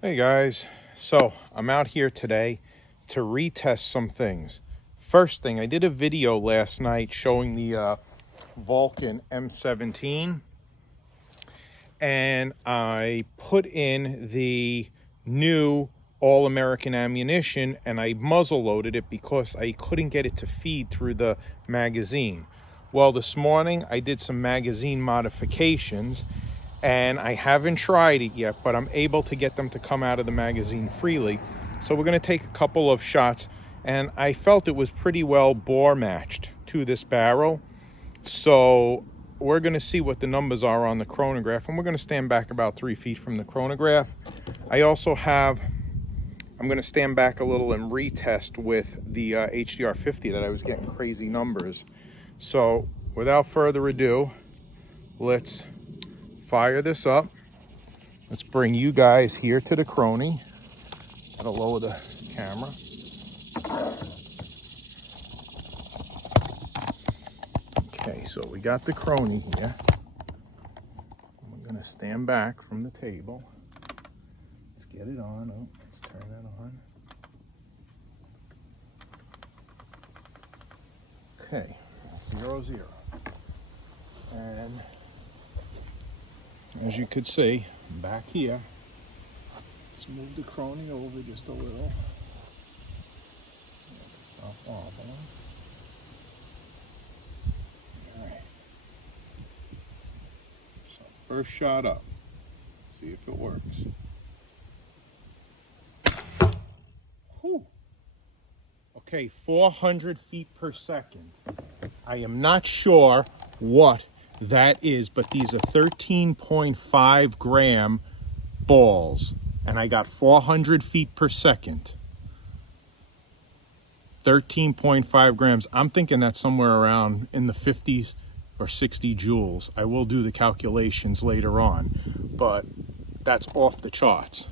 Hey guys, so I'm out here today to retest some things. First thing, I did a video last night showing the Valken M17, and I put in the new all-American ammunition and I muzzle loaded it because I couldn't get it to feed through the magazine. Well, this morning I did some magazine modifications and I haven't tried it yet, but I'm able to get them to come out of the magazine freely. So we're going to take a couple of shots, and I felt it was pretty well bore matched to this barrel. So we're going to see what the numbers are on the chronograph, and we're going to stand back about 3 feet from the chronograph. I also have, I'm going to stand back a little and retest with the HDR50 that I was getting crazy numbers. So without further ado, let's fire this up. Let's bring you guys here to the chrony. Gotta lower the camera. Okay, so we got the chrony here. We're gonna stand back from the table. Let's get it on. Oh, let's turn that on. Okay, 0-0. And as you could see, back here, let's move the chrony over just a little. Stop wobbling. All right. So first shot up. See if it works. Whew. Okay, 400 feet per second. I am not sure what that is, but these are 13.5 gram balls, and I got 400 feet per second. 13.5 grams. I'm thinking that's somewhere around in the 50s or 60 joules. I will do the calculations later on, but that's off the charts.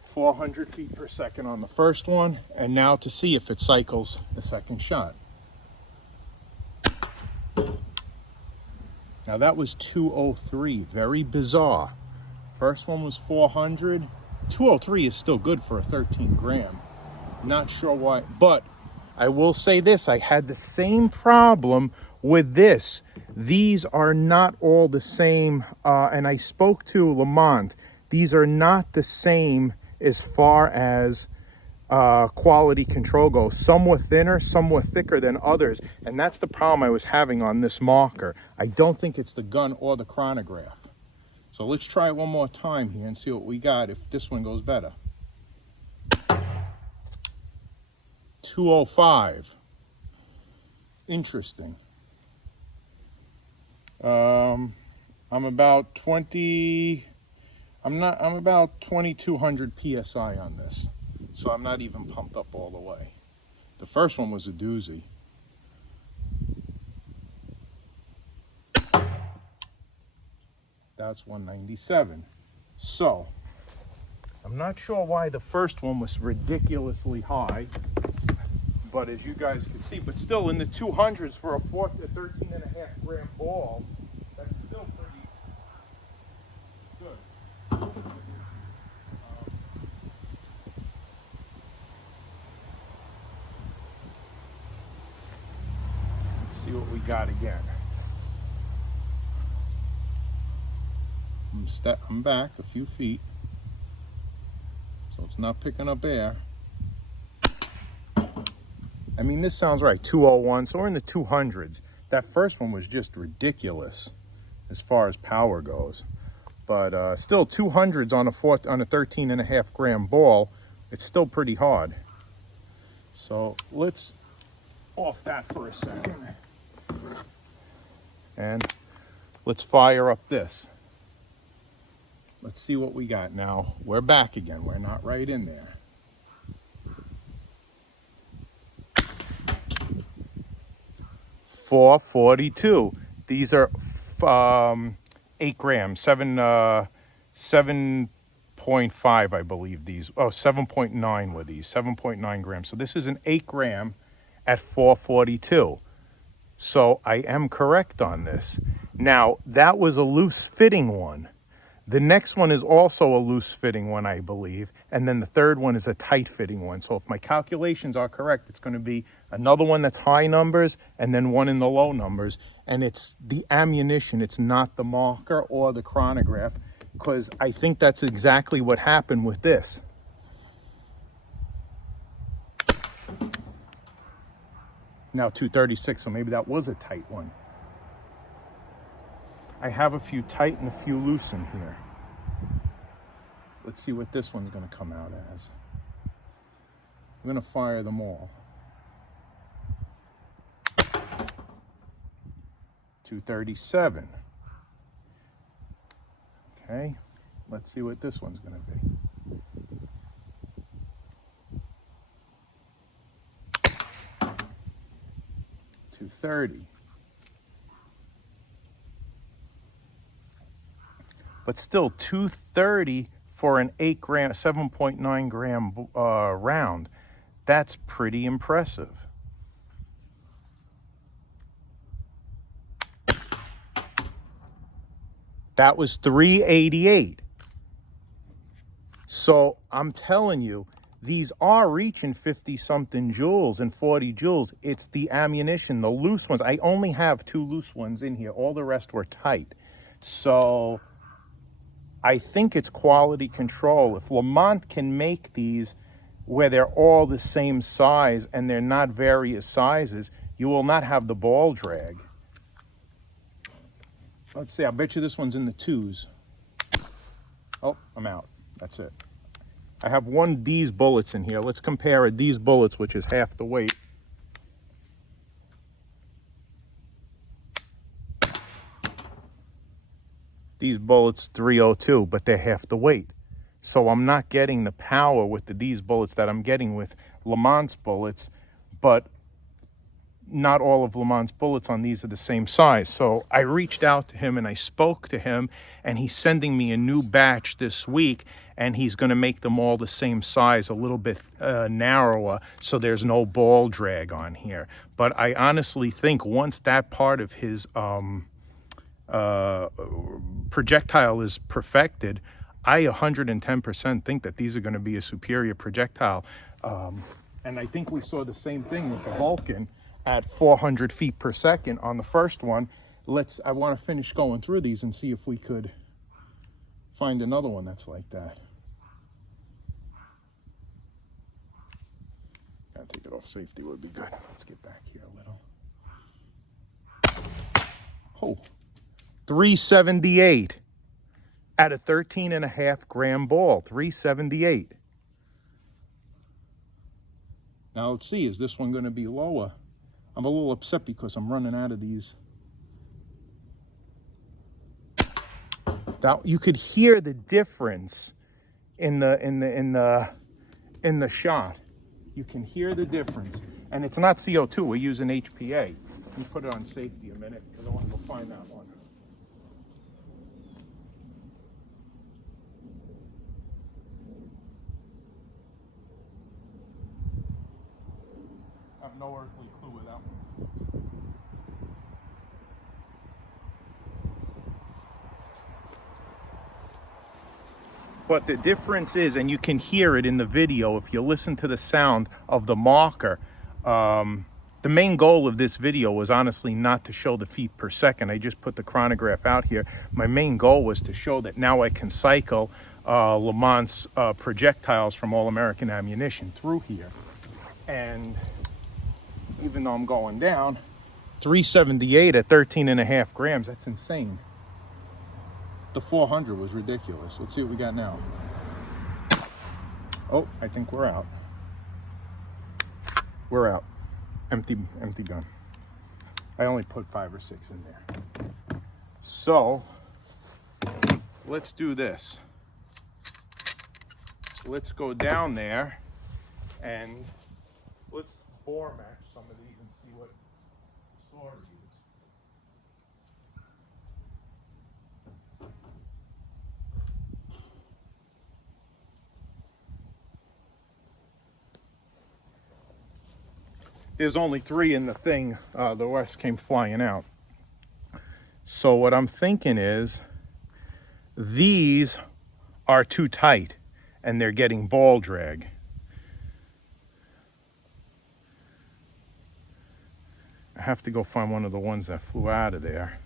400 feet per second on the first one, and now to see if it cycles the second shot. Now that was 203, very bizarre. First one was 400. 203 is still good for a 13 gram. Not sure why, but I will say this, I had the same problem with this. These are not all the same, and I spoke to Lamont. These are not the same as far as quality control goes. Some were thinner, some were thicker than others, and that's the problem I was having on this marker. I don't think it's the gun or the chronograph. So let's try it one more time here and see what we got if this one goes better. 205. Interesting. I'm about 2200 psi on this. So I'm not even pumped up all the way. The first one was a doozy. That's 197. So I'm not sure why the first one was ridiculously high, but as you guys can see, but still in the 200s for a 13.5 gram ball, that's still pretty good. See what we got again. I'm back a few feet, so it's not picking up air. I mean, this sounds right, 201, so we're in the 200s. That first one was just ridiculous as far as power goes. But still 200s on a 13.5 gram ball, it's still pretty hard. So let's off that for a second. And let's fire up this. Let's see what we got now. We're back again. We're not right in there. .442. These are 8 grams, 7.5, I believe these. Oh, 7.9 were these, 7.9 grams. So this is an 8 gram at 442. So I am correct on this. Now, that was a loose fitting one. The next one is also a loose fitting one, I believe. And then the third one is a tight fitting one. So if my calculations are correct, it's going to be another one that's high numbers and then one in the low numbers. And it's the ammunition. It's not the marker or the chronograph, because I think that's exactly what happened with this. Now 236, so maybe that was a tight one. I have a few tight and a few loose in here. Let's see what this one's going to come out as. I'm going to fire them all. 237. Okay, let's see what this one's going to be. 230. But still 230 for an 8 gram, 7.9 gram round. That's pretty impressive. That was 388. So I'm telling you, these are reaching 50 something joules and 40 joules. It's the ammunition, the loose ones. I only have 2 loose ones in here. All the rest were tight. So I think it's quality control. If Lamont can make these where they're all the same size and they're not various sizes, you will not have the ball drag. Let's see, I bet you this one's in the 2s. Oh, I'm out. That's it. I have one D's bullets in here. Let's compare a D's bullets, which is half the weight. These bullets 302, but they're half the weight. So I'm not getting the power with the D's bullets that I'm getting with Lamont's bullets, but not all of Lamont's bullets on these are the same size. So I reached out to him and I spoke to him, and he's sending me a new batch this week, and he's going to make them all the same size, a little bit narrower, so there's no ball drag on here. But I honestly think once that part of his projectile is perfected, I 110% think that these are going to be a superior projectile. And I think we saw the same thing with the Vulcan at 400 feet per second on the first one. I want to finish going through these and see if we could find another one that's like that. Gotta take it off safety would be good. Let's get back here a little. Oh, 378 at a 13.5 gram ball. 378. Now let's see, is this one going to be lower? I'm a little upset because I'm running out of these. Now you could hear the difference in the shot. You can hear the difference, and it's not CO2. We're using HPA. Let me put it on safety a minute because I want to go find that one. I have no earthly clue with that one. But the difference is, and you can hear it in the video if you listen to the sound of the marker. The main goal of this video was honestly not to show the feet per second. I just put the chronograph out here. My main goal was to show that now I can cycle Lamont's projectiles from All American Ammunition through here. And even though I'm going down, 378 at 13.5 grams, that's insane. The 400 was ridiculous. Let's see what we got now. Oh, I think we're out. We're out. Empty gun. I only put 5 or 6 in there. So let's do this. Let's go down there and let's bore match some of these and see what the story is. There's only 3 in the thing. The rest came flying out. So what I'm thinking is these are too tight and they're getting ball drag. I have to go find one of the ones that flew out of there.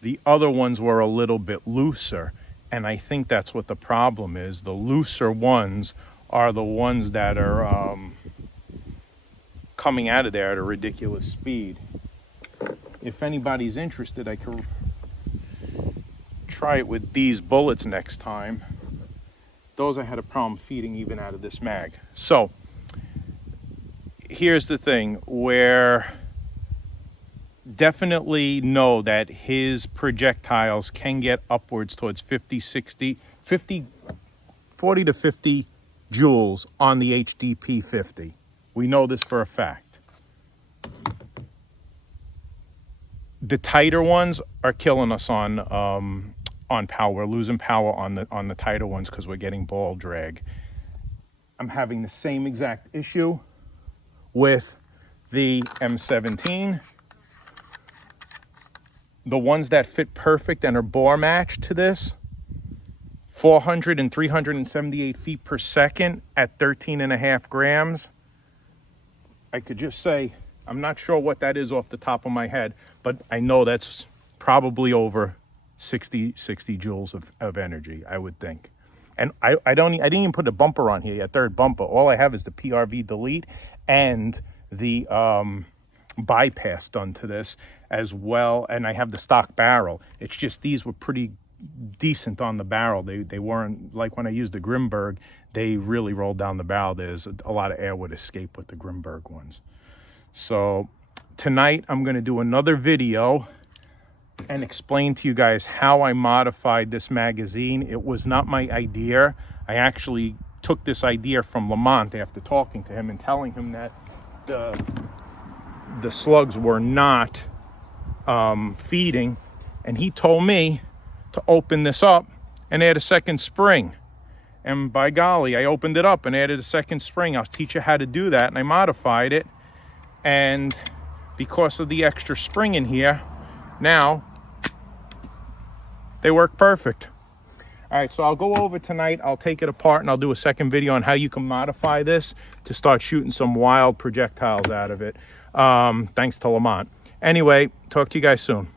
The other ones were a little bit looser, and I think that's what the problem is. The looser ones are the ones that are coming out of there at a ridiculous speed. If anybody's interested, I could try it with these bullets next time. Those I had a problem feeding even out of this mag. So here's the thing, where definitely know that his projectiles can get upwards towards 40 to 50 joules on the HDP50. We know this for a fact. The tighter ones are killing us on power. We're losing power on the tighter ones because we're getting ball drag. I'm having the same exact issue with the M17. The ones that fit perfect and are bore matched to this, 400 and 378 feet per second at 13.5 grams. I could just say, I'm not sure what that is off the top of my head, but I know that's probably over 60 joules of energy, I would think. And I didn't even put a bumper on here, a third bumper. All I have is the PRV delete and the bypass done to this as well, and I have the stock barrel. It's just these were pretty decent on the barrel. They weren't like when I used the Grimberg, they really rolled down the barrel. There's a lot of air would escape with the Grimberg ones. So tonight I'm going to do another video and explain to you guys how I modified this magazine. It was not my idea. I actually took this idea from Lamont after talking to him and telling him that the slugs were not feeding, and he told me to open this up and add a second spring. And by golly, I opened it up and added a second spring. I'll teach you how to do that, and I modified it. And because of the extra spring in here, now they work perfect. All right, so I'll go over tonight. I'll take it apart and I'll do a second video on how you can modify this to start shooting some wild projectiles out of it. Thanks to Lamont. Anyway, talk to you guys soon.